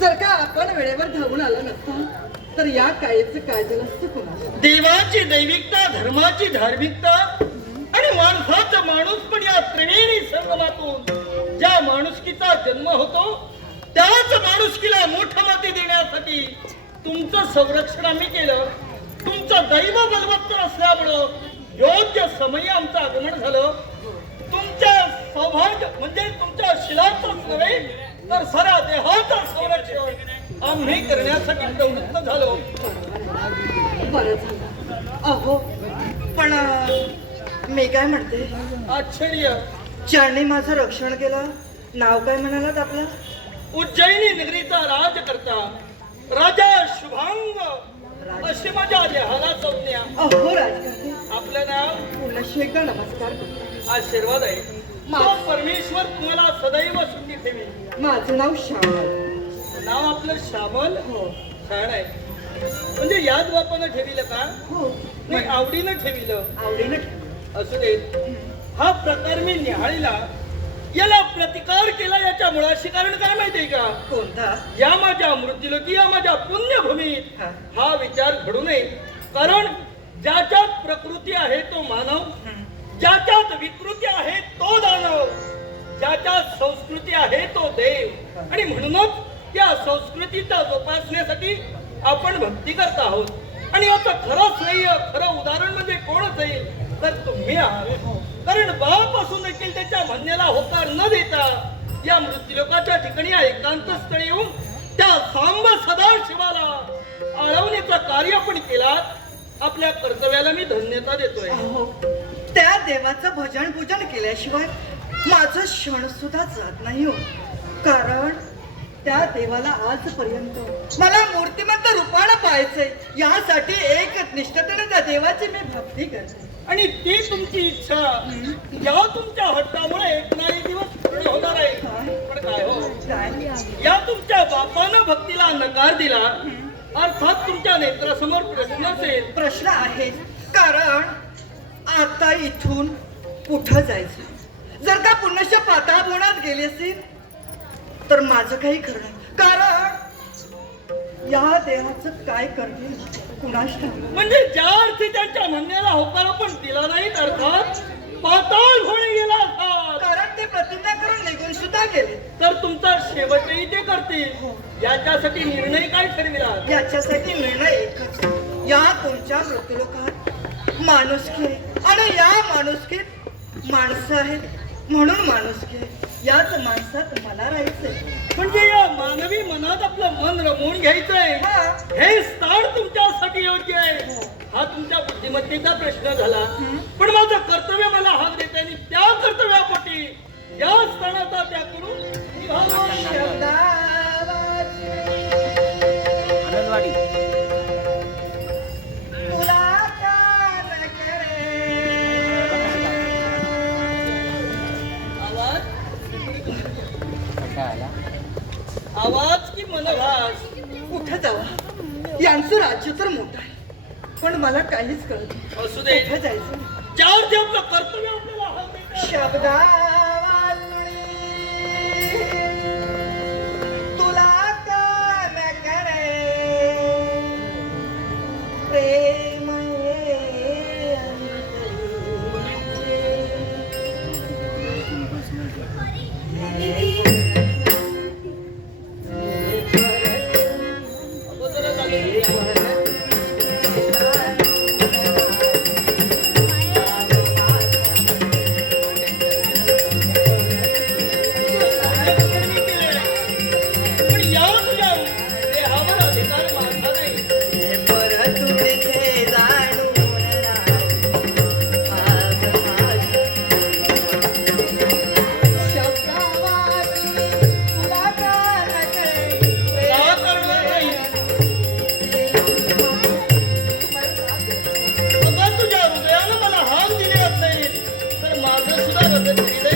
जर का आपण वेळेवर धावून आलो नसतो तर या काळीचं काय झालं असतं कोणाला देवाची दैविकता धर्माची धार्मिकता आणि माणसाचा माणूस पण या त्रिवेणी संगमातून. ज्या माणुसकीचा जन्म होतो त्याच माणुसकीला मोठ माती देण्यासाठी तुमचं संरक्षण आम्ही केलं. तुमचं दैव बलवत्तर असल्यामुळं योग्य समयी आमचं आगमन झालं. तुमच्या सौभाग्य म्हणजे तुमच्या शिलाचं नव्हे तर साऱ्या देहाचं संरक्षण आम्ही करण्यासाठी प्रवृत्त झालो. बरं झालं अहो पण मी काय म्हणते? आश्चर्य. ज्याने माझं रक्षण केलं नाव काय म्हणालात आपलं? उज्जैनी नगरीचा राजकर्ता राजा शुभांग. अशी माझ्या देहाला संज्ञा अहो राजकारणी आपलं नाव? पुन्हा एकदा नमस्कार करते. आशीर्वाद आहे. परमेश्वर तुम्हाला सदैव सुखी ठेवी माझं नाव श्यामल. नाव आपलं श्यामल? हो. छान आहे. म्हणजे याद बापानं ठेविलं का? हो. नाही आवडीनं ठेविलं. आवडीनं. असू दे. हा प्रकार मी निहाळीला याला प्रतिकार केला याच्या मुळाशी कारण काय माहितीये का? कोणता? या माझ्या मृत्यूलोकी या माझ्या पुण्यभूमीत हा. विचार घडू नये. कारण ज्याच्यात प्रकृती आहे तो मानव. ज्याच्यात विकृती संस्कृती आहे तो देव. आणि म्हणूनच त्या संस्कृतीचा जोपासण्यासाठी आपण भक्ती करत आहोत. आणि याचं खरं श्रेय खरं उदाहरण म्हणजे कोणच आहे? तर तुम्ही आहात. कारण बाप असून देखील त्याच्या म्हणण्याला होकार न देता या मृत्यूलोकाच्या ठिकाणी या एकांत स्थळी येऊन त्या सांब सदा शिवाला आळवण्याचं कार्य आपण केलात. आपल्या कर्तव्याला मी धन्यता देतोय. त्या देवाचं भजन पूजन केल्याशिवाय माझं क्षण सुद्धा जात नाही हो. कारण त्या देवाला आजपर्यंत मला मूर्तिमंत रूपानं पाहायचंय. यासाठी एक निष्ठतेने त्या देवाची मी भक्ती करते. आणि ती तुमची इच्छा या तुमच्या हट्टामुळे एक ना एक दिवस पूर्ण होणार आहे. पण काय हो? काय? या तुमच्या बापानं भक्तीला नकार दिला. अर्थात तुमच्या नेत्रासमोर प्रश्न असेल. प्रश्न आहे. कारण आता इथून कुठं जायचं. जर का पुण्याच्या पाताळभोणात गेली असेल तर माझं काही खरं कारण या देहाचं काय ठाऊक. म्हणजे ज्या अर्थी त्यांच्या म्हणण्याला होकार पण दिला नाही अर्थात पाताळ होणे गेला कारण ते प्रतिज्ञा करून निघून सुद्धा गेले. तर तुमचा शेवटही ते करतील. याच्यासाठी निर्णय काय ठरविला? याच्यासाठी निर्णय एकच. या तुमच्या मृत्यूलोकात माणुसकी आणि या माणुसकीत माणसं आहेत. म्हणून माणुसकी आहे याच माणसात मला राहायचंय. म्हणजे या मानवी मनात आपलं मन रमवून घ्यायचंय. हा. हे स्थान तुमच्यासाठी योग्य आहे. हा तुमच्या बुद्धिमत्तेचा प्रश्न झाला. पण माझं कर्तव्य मला हात देते आणि त्या कर्तव्यापोटी या स्थानाचा त्याग करून आवाज की मनभास कुठं जावा यांचं राज्य तर मोठं आहे. पण मला काहीच कळत. असू दे. कुठं जायचं? ज्यावर जे आपलं कर्तव्य आपल्याला हात तर माझं